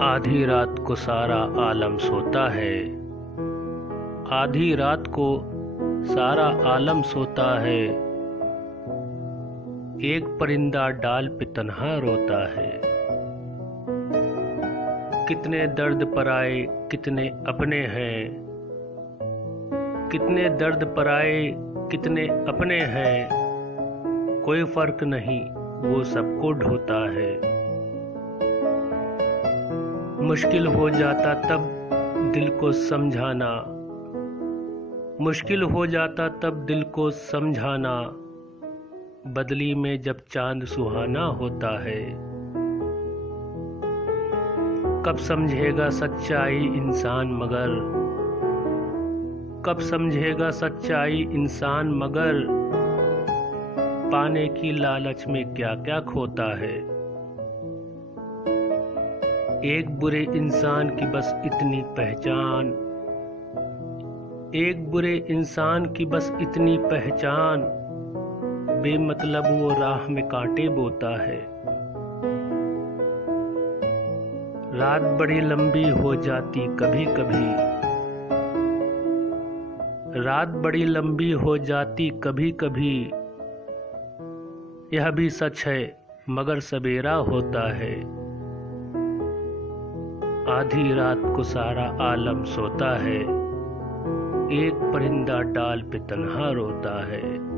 आधी रात को सारा आलम सोता है। आधी रात को सारा आलम सोता है। एक परिंदा डाल पे तन्हा रोता है। कितने दर्द पराए कितने अपने हैं। कितने दर्द पराए कितने अपने हैं। कोई फर्क नहीं वो सबको ढोता है। मुश्किल हो जाता तब दिल को समझाना। मुश्किल हो जाता तब दिल को समझाना। बदली में जब चांद सुहाना होता है। कब समझेगा सच्चाई इंसान मगर। कब समझेगा सच्चाई इंसान मगर। पाने की लालच में क्या क्या खोता है। एक बुरे इंसान की बस इतनी पहचान। एक बुरे इंसान की बस इतनी पहचान। बेमतलब वो राह में कांटे बोता है। रात बड़ी लंबी हो जाती कभी कभी। रात बड़ी लंबी हो जाती कभी कभी। यह भी सच है मगर सवेरा होता है। आधी रात को सारा आलम सोता है। एक परिंदा डाल पे तन्हा रोता है।